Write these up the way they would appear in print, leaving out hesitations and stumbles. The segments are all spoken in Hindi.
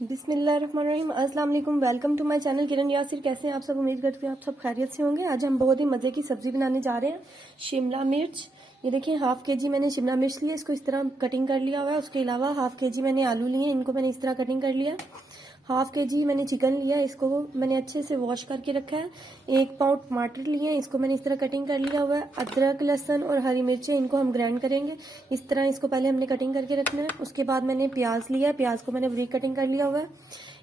बिस्मिल्लाहिर्रहमानिर्रहीम। अस्सलाम वालेकुम। वेलकम टू माय चैनल किरण यासिर। कैसे हैं आप सब? उम्मीद करते हैं आप सब खैरियत से होंगे। आज हम बहुत ही मज़े की सब्ज़ी बनाने जा रहे हैं, शिमला मिर्च। ये देखिए, हाफ़ के जी मैंने शिमला मिर्च लिया, इसको इस तरह कटिंग कर लिया हुआ है। उसके अलावा हाफ़ के जी मैंने आलू लिए, इनको मैंने इस तरह कटिंग कर लिया। हाफ़ के जी मैंने चिकन लिया, इसको मैंने अच्छे से वॉश करके रखा है। 1 पाव टमाटर लिए, इसको मैंने इस तरह कटिंग कर लिया हुआ है। अदरक, लहसुन और हरी मिर्चें, इनको हम ग्राइंड करेंगे। इस तरह इसको पहले हमने कटिंग करके रखना है। उसके बाद मैंने प्याज लिया, प्याज को मैंने बारीक कटिंग कर लिया हुआ है।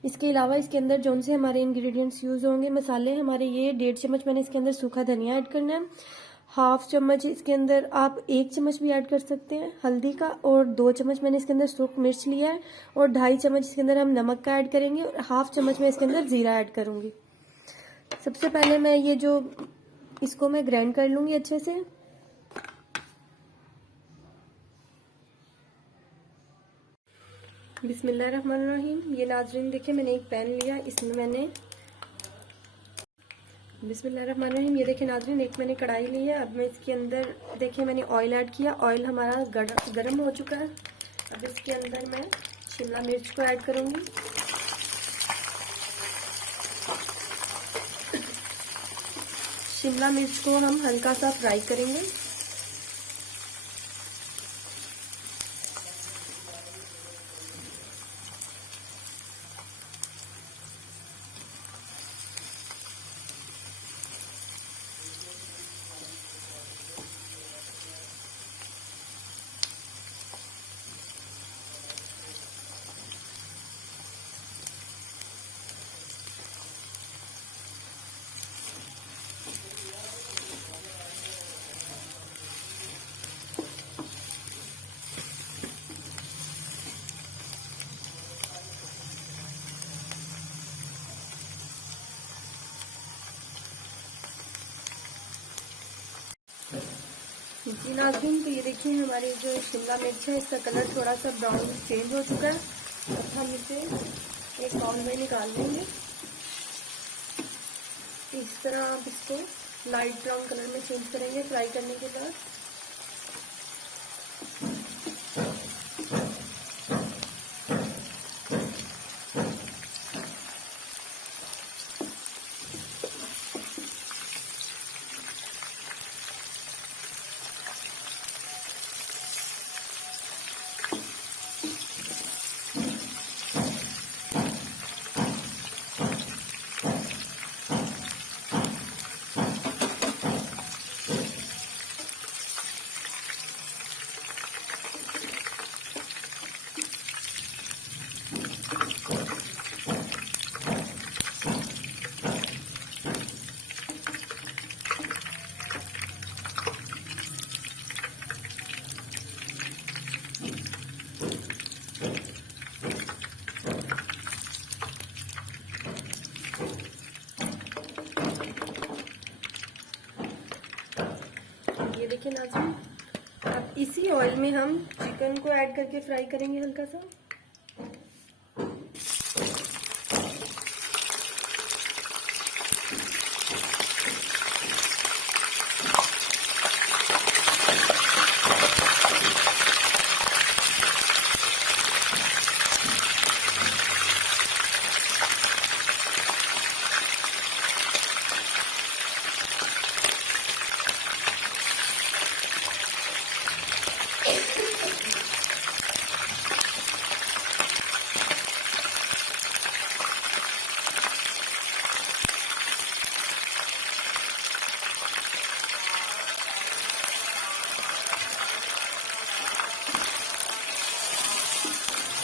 इसके अलावा इसके अंदर जौन से हमारे इंग्रेडिएंट्स यूज़ होंगे, मसाले हमारे, ये 1.5 चम्मच मैंने इसके अंदर सूखा धनिया ऐड करना है। हाफ चम्मच इसके अंदर, आप 1 चम्मच भी ऐड कर सकते हैं हल्दी का, और 2 चम्मच मैंने इसके अंदर सूख मिर्च लिया है, और 2.5 चम्मच इसके अंदर हम नमक का ऐड करेंगे, और हाफ चम्मच मैं इसके अंदर ज़ीरा ऐड करूँगी। सबसे पहले मैं ये जो इसको मैं ग्राइंड कर लूँगी अच्छे से। बिस्मिल्लाहिर्रहमानिर्रहीम। ये नाज़रीन देखिए, मैंने एक पैन लिया, इसमें मैंने बिस्मिल्लाहिर्रहमानिर्रहीम, ये देखिए नाज़रीन, एक मैंने कढ़ाई ली है। अब मैं इसके अंदर देखिए मैंने ऑयल ऐड किया। ऑयल हमारा गर्म हो चुका है। अब इसके अंदर मैं शिमला मिर्च को ऐड करूँगी। शिमला मिर्च को हम हल्का सा फ्राई करेंगे। जी नाज़रीन, तो ये देखिए हमारी जो शिमला मिर्च है, इसका कलर थोड़ा सा ब्राउन चेंज हो चुका है। अब हम इसे एक बाउल में निकाल लेंगे। इस तरह आप इसको लाइट ब्राउन कलर में चेंज करेंगे फ्राई करने के बाद। ये देखिए नाज़रीन, अब इसी ऑयल में हम चिकन को ऐड करके फ्राई करेंगे हल्का सा।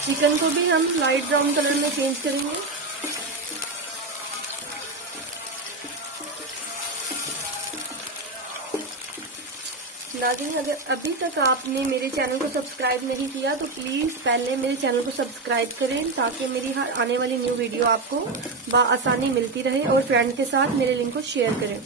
चिकन को भी हम लाइट ब्राउन कलर में चेंज करेंगे। नाज़रीन, अगर अभी तक आपने मेरे चैनल को सब्सक्राइब नहीं किया तो प्लीज़ पहले मेरे चैनल को सब्सक्राइब करें, ताकि मेरी हर आने वाली न्यू वीडियो आपको बआसानी मिलती रहे, और फ्रेंड के साथ मेरे लिंक को शेयर करें।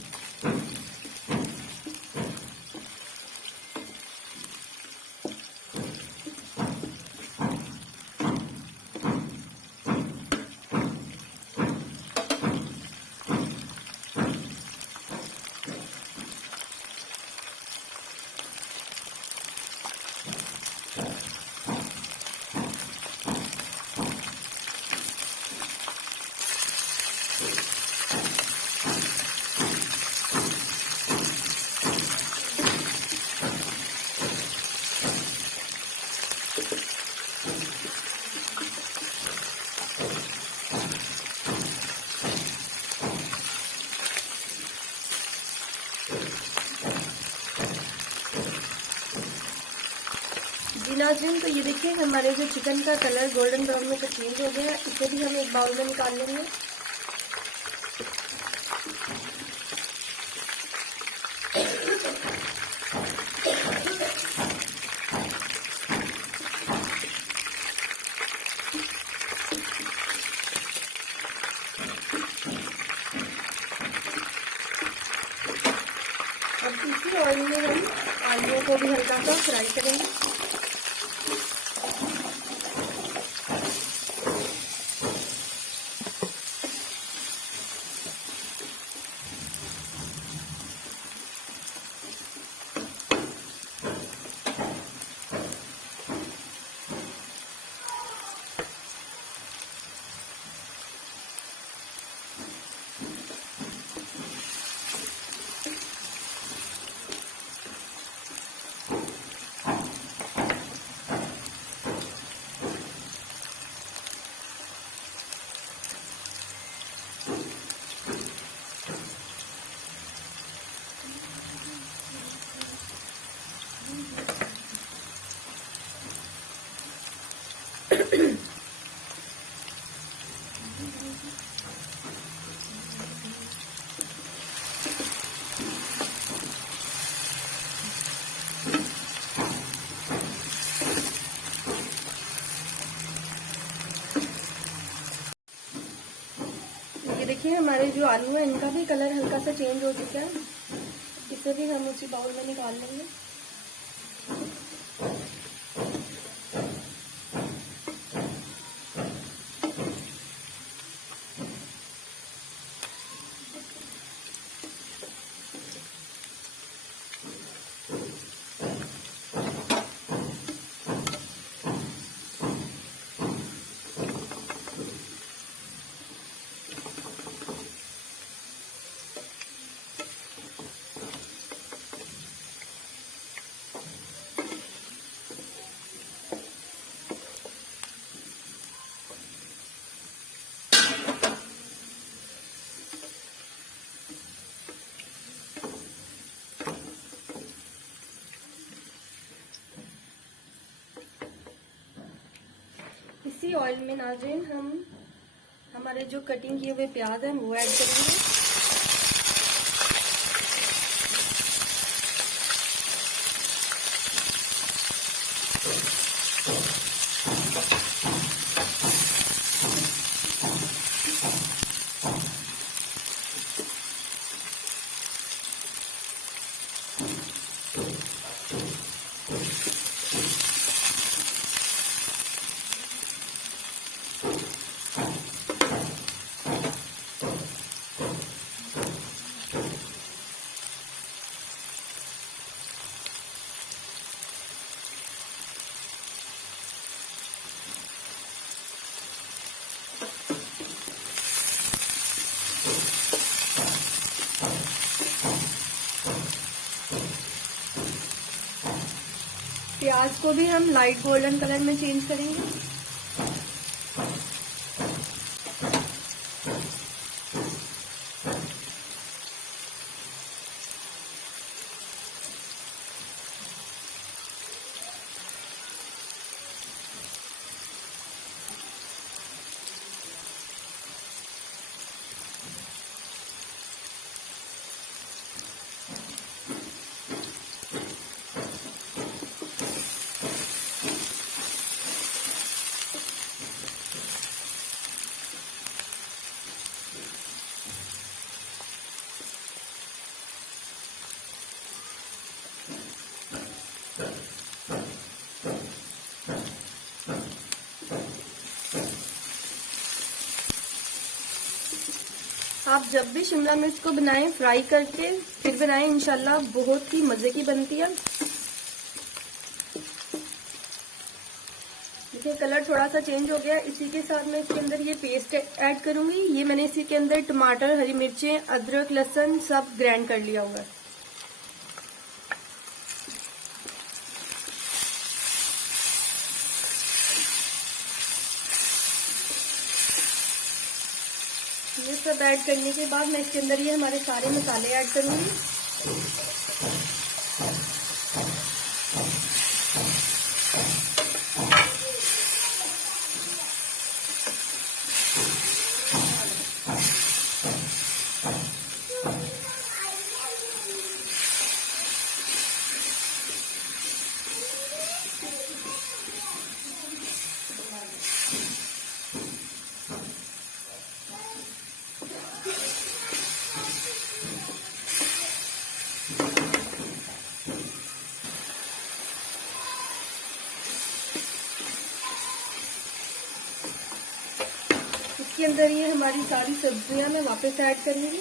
जी नाज़रीन, तो ये देखिए हमारे जो चिकन का कलर गोल्डन ब्राउन में तो चेंज हो गया है। इसे भी हम एक बाउल में निकाल लेंगे। अब इसी ऑयल में हम आलूओं को भी हल्का सा फ्राई करेंगे। देखिए हमारे जो आलू है इनका भी कलर हल्का सा चेंज हो चुका है। इसे भी हम उसी बाउल में निकाल लेंगे। इसी ऑयल में नाज़रीन हम हमारे जो कटिंग किए हुए प्याज हैं वो ऐड करेंगे। प्याज को भी हम लाइट गोल्डन कलर में चेंज करेंगे। आप जब भी शिमला मिर्च को बनाएं फ्राई करके फिर बनाएं, इंशाल्लाह बहुत ही मजे की बनती है। देखिए कलर थोड़ा सा चेंज हो गया। इसी के साथ मैं इसके अंदर ये पेस्ट ऐड करूंगी। ये मैंने इसी के अंदर टमाटर, हरी मिर्चें, अदरक, लहसुन सब ग्राइंड कर लिया हुआ है। ये सब ऐड करने के बाद मैं इसके अंदर ये हमारे सारे मसाले ऐड करूंगी। इसके अंदर ये हमारी सारी सब्जियां मैं वापस ऐड करूंगी।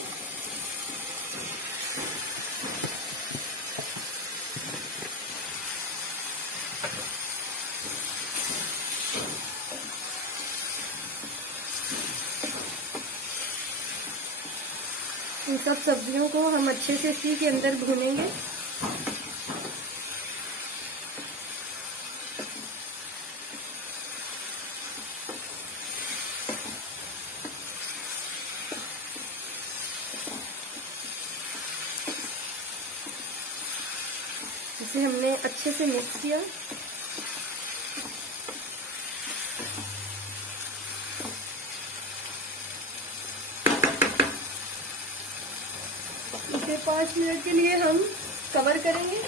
इन सब सब्जियों को हम अच्छे से इसी के अंदर भूनेंगे। इसे हमने अच्छे से मिक्स किया। इसे 5 मिनट के लिए हम कवर करेंगे।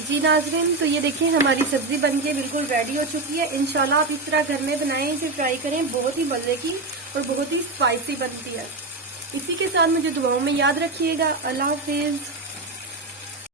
जी नाज़रीन, तो ये देखिए हमारी सब्जी बनके बिल्कुल रेडी हो चुकी है। इंशाल्लाह आप इस तरह घर में बनाएं, इसे ट्राई करें, बहुत ही मजे की और बहुत ही स्पाइसी बनती है। इसी के साथ मुझे दुआओं में याद रखिएगा। अल्लाह हाफिज।